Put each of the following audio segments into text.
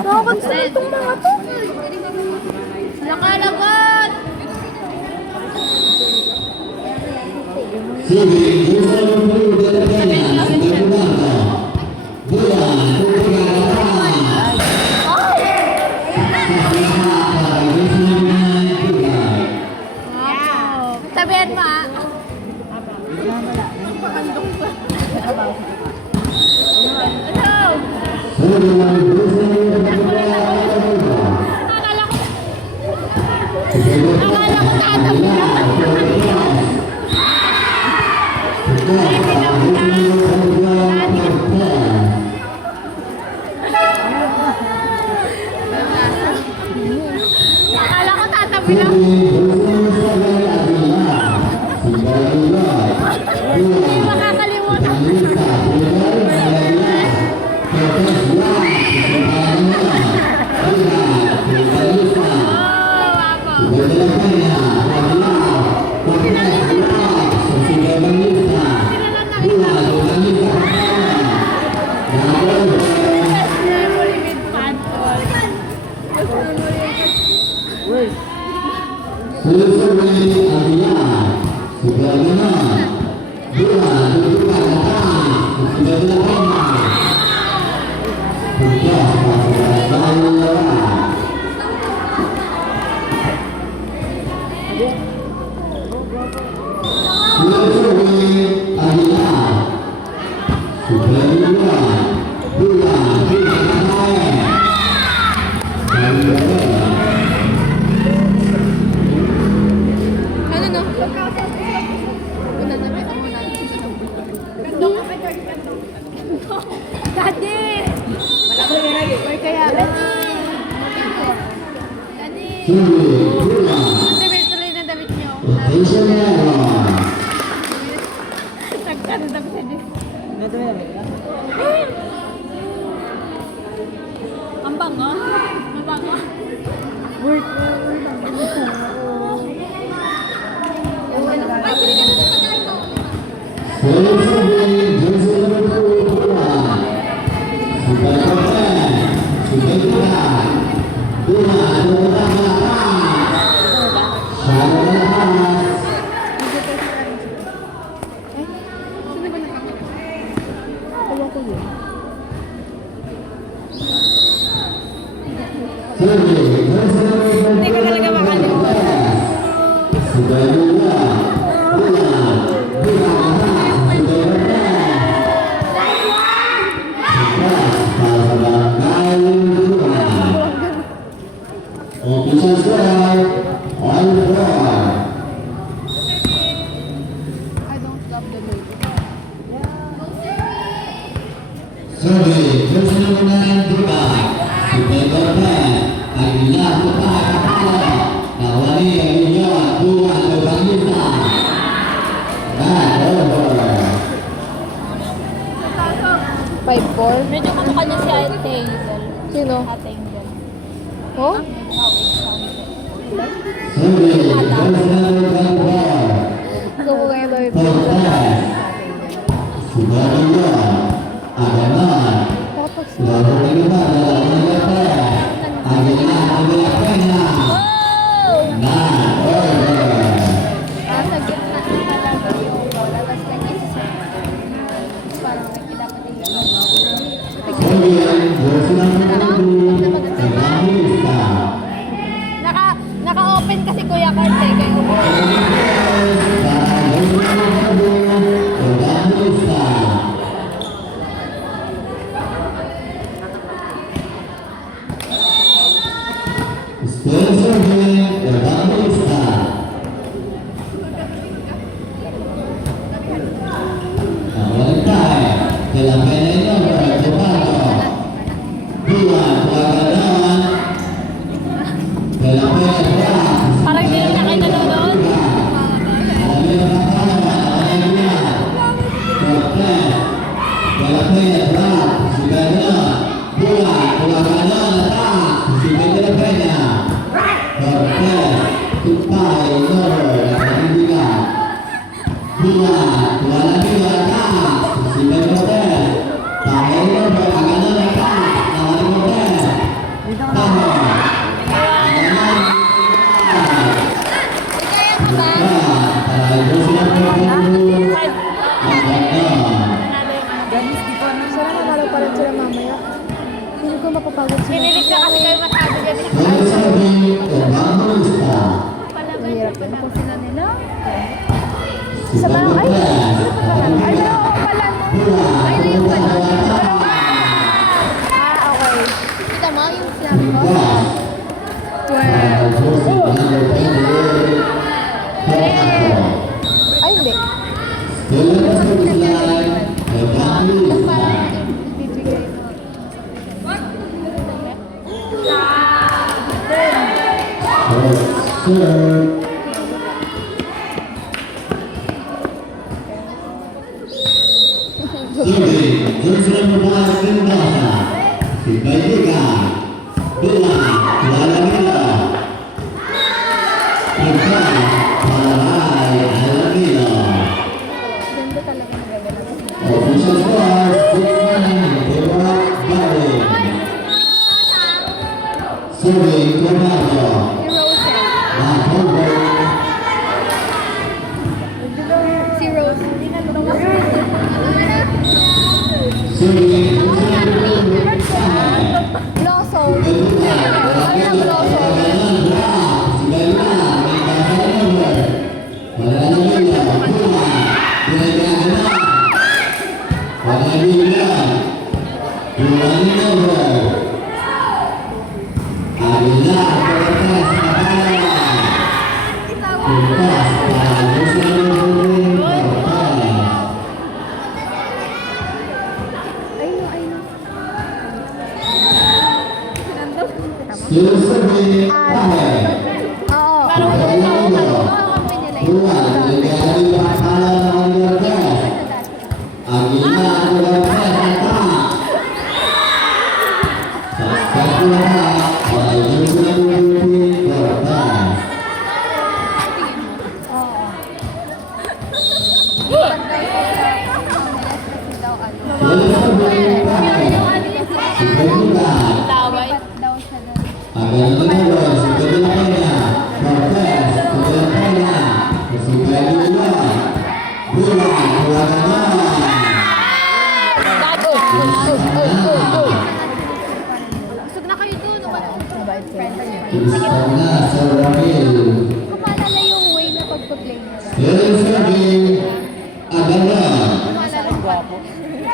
Nakakonsol itong mga to. Nakalagot! Sabihan mo ah. Akala ko tatabi na. Akala ko tatabi na. Hindi makakalimutan. Daddy! Or kaya, Daddy! Tuloy na damit niyo. Nagkano damit niyo? Ang bango? Ang bango? Work. Hindi ko talaga makalimutan. I don't love the baby. Five, four. Medyo kamukha niya si Ate Hazel. Sino? Ate Hazel. Oh? Kumukha daw ito. Sa gitna talaga yung bola. Tapos kanya sa parang nagkidapat Naka-open kasi Kuya Kart eh. Kaya ko mapapagod sila. Pinilit na kasi kayo masyado dyan. Mahirap din po sila nila. Sa bahay? Sino pa pala? Ay, no, pala. Ay, na yung pala. Okay. Kita mo yung sinabi ko? 12. Ay, hindi. Yung parang ibibigay mo. Sudah membahas Mendoza, Sibaika, Dua, Alamila, Tiga, Palai, Alamila. Ganda talaga ng gagawin. Official score, 6-9, Dewa Bale. Serving, Tornado. Si Rose. Serving, Loso. Ano ang Loso? Oo. Parang kakampi nila yun. Taway. Daw siya doon. Busog na kayo doon. Kumalala yung way na pagpa-play nila.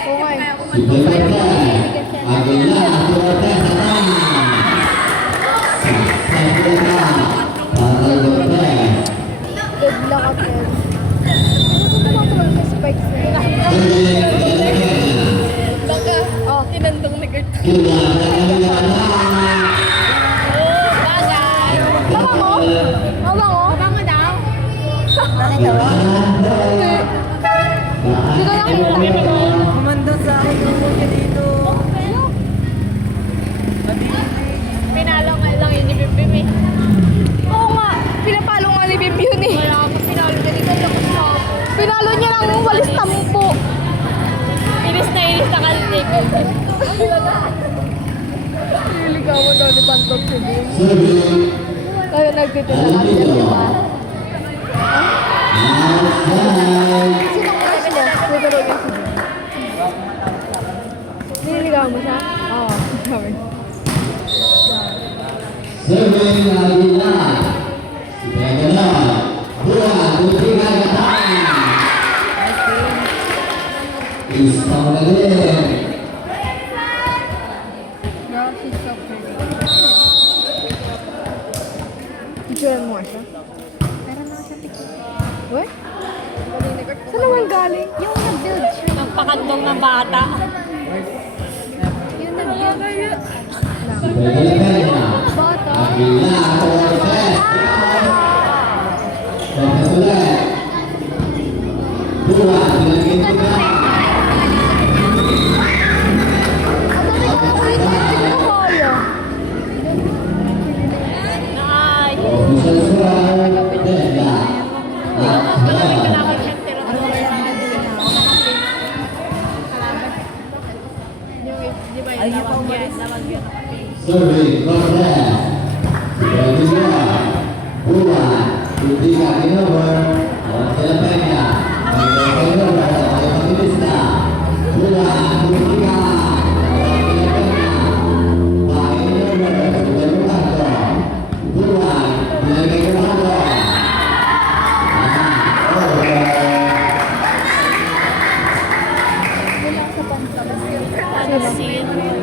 Oo nga eh. Good luck at them. Ano ba naman sa spikes na yun? Baka, tinandong ni Kurt. Baba mo? Baba mo? Baba mo daw. Bakit daw? Hindi ko nakita. Kumando sa akin yung mga dito. Pinalo nga lang yun ni Bim eh. Oo nga, pinapalo nga ni Bim yun eh. Wala ka pinalo ka dito. Pinalo niya ng walis tampo. Inis na kalilig. Niligawan daw ni Pantot si Bim. Kaya nagtitinakan niya, di ba? Sino crush mo? Siguro yun si Bim. Niligawan mo siya? Oo. Sabi. Serving Alina. Sigagana. Buwan, Tiga Gatan. Isang ulit. Girl, she's so pretty. Picture mo siya? Meron na siya picture. What? Saan naman galing? Yung nag-build siya. Napakandong ng bata. Yung nag-build siya. Sigagana. Bata. Alina, Torres. Tapos ulit. Buwan, Pinagin Tiga. Ay. Official score, Tenda. Malamig ko na ako siya. Pero di ba yung tawag yan? Serving Cortez. Sigagana. Buwan, Tiga Kinover. Awan sila Peña. Tiga Kinover. Tiga Pagilista. Buwan, Tiga. Awan sila Peña. Sino? Si